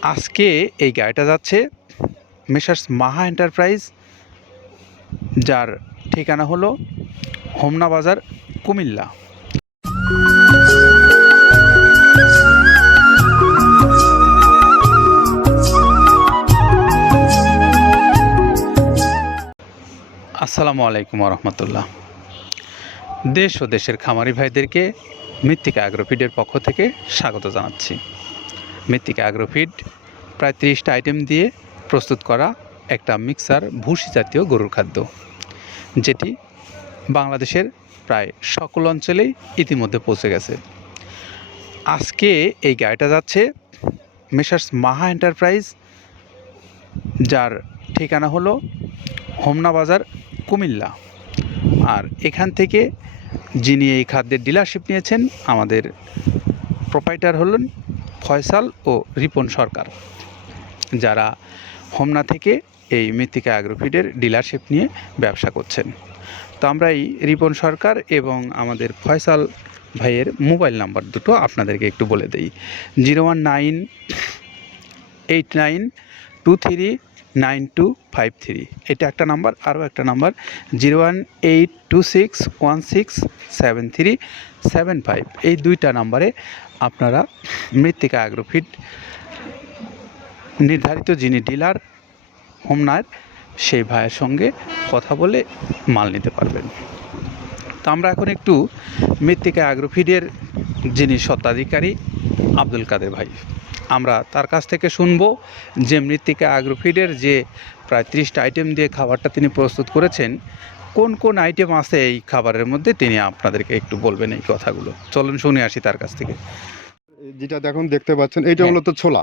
আজকে এই গাড়িটা যাচ্ছে মেসার্স মাহা এন্টারপ্রাইজ যার ঠিকানা হলো হোমনা বাজার, কুমিল্লা। আসসালামু আলাইকুম রহমতুল্লাহ দেশ ও দেশের খামারি ভাইদেরকে মৃত্তিকা অ্যাগ্রোফিডের পক্ষ থেকে স্বাগত জানাচ্ছি। মৃত্তিকা অ্যাগ্রোফিড প্রায় তিরিশটা আইটেম দিয়ে প্রস্তুত করা একটা মিক্সার ভুসি জাতীয় গরুর খাদ্য, যেটি বাংলাদেশের প্রায় সকল অঞ্চলেই ইতিমধ্যে পৌঁছে গেছে। আজকে এই গাড়িটা যাচ্ছে মেসার্স মাহা এন্টারপ্রাইজ যার ঠিকানা হলো হোমনা বাজার, কুমিল্লা। আর এখান থেকে যিনি এই খাদ্যের ডিলারশিপ নিয়েছেন, আমাদের প্রোপাইটার হলেন ফয়সাল ও রিপন সরকার, যারা হোমনা থেকে এই মৃত্তিকা অ্যাগ্রোফিডের ডিলারশিপ নিয়ে ব্যবসা করছেন। তো আমরা এই রিপন সরকার এবং আমাদের ফয়সাল ভাইয়ের মোবাইল নাম্বার দুটো আপনাদেরকে একটু বলে দিই। Zero one nine eight nine two three nine two five three. এটা একটা নাম্বার, আরও একটা number, zero one eight two six one six seven three, seven five. এই দুইটা নাম্বারে আপনারা মৃত্তিকা অ্যাগ্রোফিট, নির্ধারিত যিনি ডিলার হোমনার সেই ভাইয়ের সঙ্গে কথা বলে মাল নিতে পারবেন। তো আমরা এখন একটু মৃত্তিকা অ্যাগ্রোফিডের যিনি স্বত্বাধিকারী, আব্দুল কাদের ভাই। আমরা তার কাছ থেকে শুনব যে মৃত্তিকা আগ্রোফিডের যে প্রায় ত্রিশটা আইটেম দিয়ে খাবারটা তিনি প্রস্তুত করেছেন কোন কোন আইটেম আছে এই খাবারের মধ্যে তিনি আপনাদেরকে একটু বলবেন এই কথাগুলো? চলুন শুনে আসি তার কাছ থেকে। যেটা দেখুন দেখতে পাচ্ছেন এটা হলো তো ছোলা।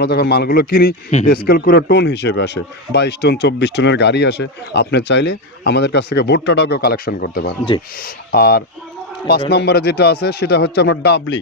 আমরা যখন মালগুলো কিনি স্কেল করে টোন হিসেবে আসে। বাইশ টন চব্বিশ টনের গাড়ি আসে। আপনি চাইলে আমাদের কাছ থেকে ভুট্টাটাও কেউ কালেকশন করতে পারেন। জি। আর পাঁচ নম্বরে যেটা আছে সেটা হচ্ছে আমরা ডাবলি।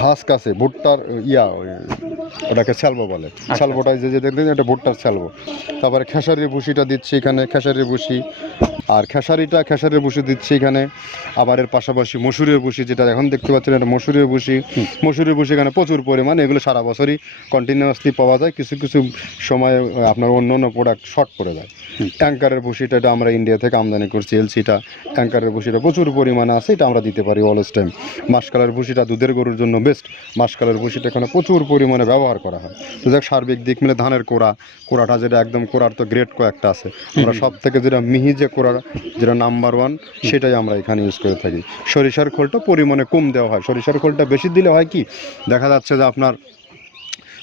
হাঁস কাছে ভুট্টার ইয়া ওটাকে স্যালবো বলে। আচ্ছা। স্যালবোটা যে যে দেখবেন এটা ভুট্টার স্যালবো তারপরে খেসারির ভুসিটা দিচ্ছি এখানে খেসারির ভুসি আর খেসারিটা খেসারির ভুসি দিচ্ছি এখানে। আবার এর পাশাপাশি মসুরের ভুসি যেটা এখন দেখতে পাচ্ছেন এটা মসুরের ভুসি। মসুরের ভুসি এখানে প্রচুর পরিমাণে এগুলো সারা বছরই কন্টিনিউয়াসলি পাওয়া যায়। কিছু কিছু সময়ে আপনার অন্য অন্য প্রোডাক্ট শর্ট পড়ে যায়। ট্যাঙ্কারের ভুসিটা এটা আমরা ইন্ডিয়া থেকে আমদানি করছি এলসিটা। ট্যাঙ্কারের ভুসিটা প্রচুর পরিমাণে আছে এটা আমরা দিতে পারি অলস টাইম মাসকালের ভুসিটা দুধের গরুর জন্য বেস্ট মাসকালের ভুসিটা এখানে প্রচুর পরিমাণে ব্যবহার করা হয়। তো দেখ সার্বিক দিক মিলে ধানের কোড়া কোড়াটা যেটা একদম কোড়ার তো গ্রেড কয়েকটা আছে। আমরা সব থেকে যেটা মিহি যে কোড়ার যেটা নাম্বার ওয়ান সেটাই আমরা এখানে ইউজ করে থাকি। সরিষার খোলটা পরিমাণে কম দেওয়া হয়। সরিষার খোলটা বেশি দিলে হয় কি? দেখা যাচ্ছে যে আপনার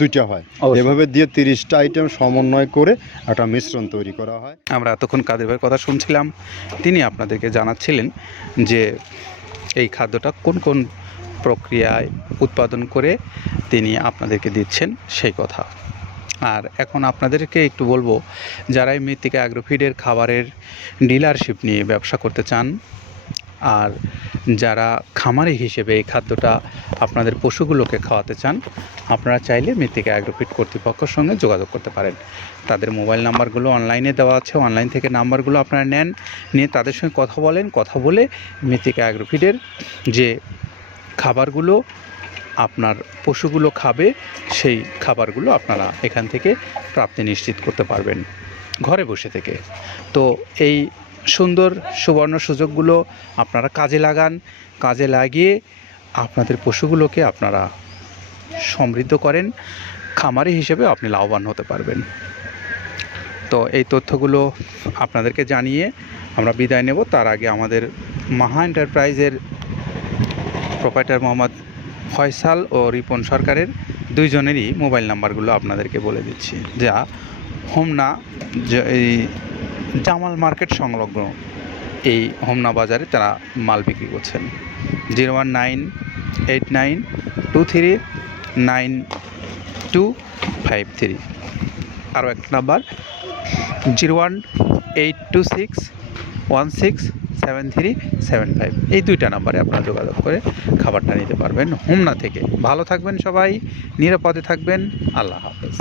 দুইটা হয়। এভাবে দিয়ে তিরিশটা আইটেম সমন্বয় করে একটা মিশ্রণ তৈরি করা হয়। আমরা এতক্ষণ কাদের ভাইয়ের কথা শুনছিলাম তিনি আপনাদেরকে জানাচ্ছিলেন যে এই খাদ্যটা কোন কোন প্রক্রিয়ায় উৎপাদন করে তিনি আপনাদেরকে দিচ্ছেন সেই কথা। আর এখন আপনাদেরকে একটু বলব যারা এই মৃত্তিকা অ্যাগ্রোফিডের খাবারের ডিলারশিপ নিয়ে ব্যবসা করতে চান আর যারা খামারি হিসেবে এই খাদ্যটা আপনাদের পশুগুলোকে খাওয়াতে চান, আপনারা চাইলে মৃত্তিকা অ্যাগ্রোফিড কর্তৃপক্ষের সঙ্গে যোগাযোগ করতে পারেন। তাদের মোবাইল নাম্বারগুলো অনলাইনে দেওয়া আছে। অনলাইন থেকে নাম্বারগুলো আপনারা নেন। নিয়ে তাদের সঙ্গে কথা বলেন। কথা বলে মৃত্তিকা অ্যাগ্রোফিডের যে খাবারগুলো আপনার পশুগুলো খাবে, সেই খাবারগুলো আপনারা এখান থেকে প্রাপ্তি নিশ্চিত করতে পারবেন। ঘরে বসে থেকে। তো এই সুন্দর সুবর্ণ সুযোগগুলো আপনারা কাজে লাগান, কাজে লাগিয়ে আপনাদের পশুগুলোকে আপনারা সমৃদ্ধ করেন, খামারি হিসেবে আপনি লাভবান হতে পারবেন। তো এই তথ্যগুলো আপনাদেরকে জানিয়ে আমরা বিদায় নেব। তার আগে আমাদের মাহা এন্টারপ্রাইজের প্রোপাইটার মোহাম্মদ ফয়সাল ও রিপন সরকারের দুইজনেরই মোবাইল নাম্বারগুলো আপনাদেরকে বলে দিচ্ছি। যা হোমনা এই জামাল মার্কেট সংলগ্ন। এই হোমনা বাজারে তারা মাল বিক্রি করছেন। Zero one nine eight nine two three nine two five three. আরও এক number, zero one eight two six one six seven three seven five. এই দুইটা নাম্বারে আপনারা যোগাযোগ করে খাবারটা নিতে পারবেন হোমনা থেকে। ভালো থাকবেন সবাই, নিরাপদে থাকবেন। আল্লাহ হাফেজ।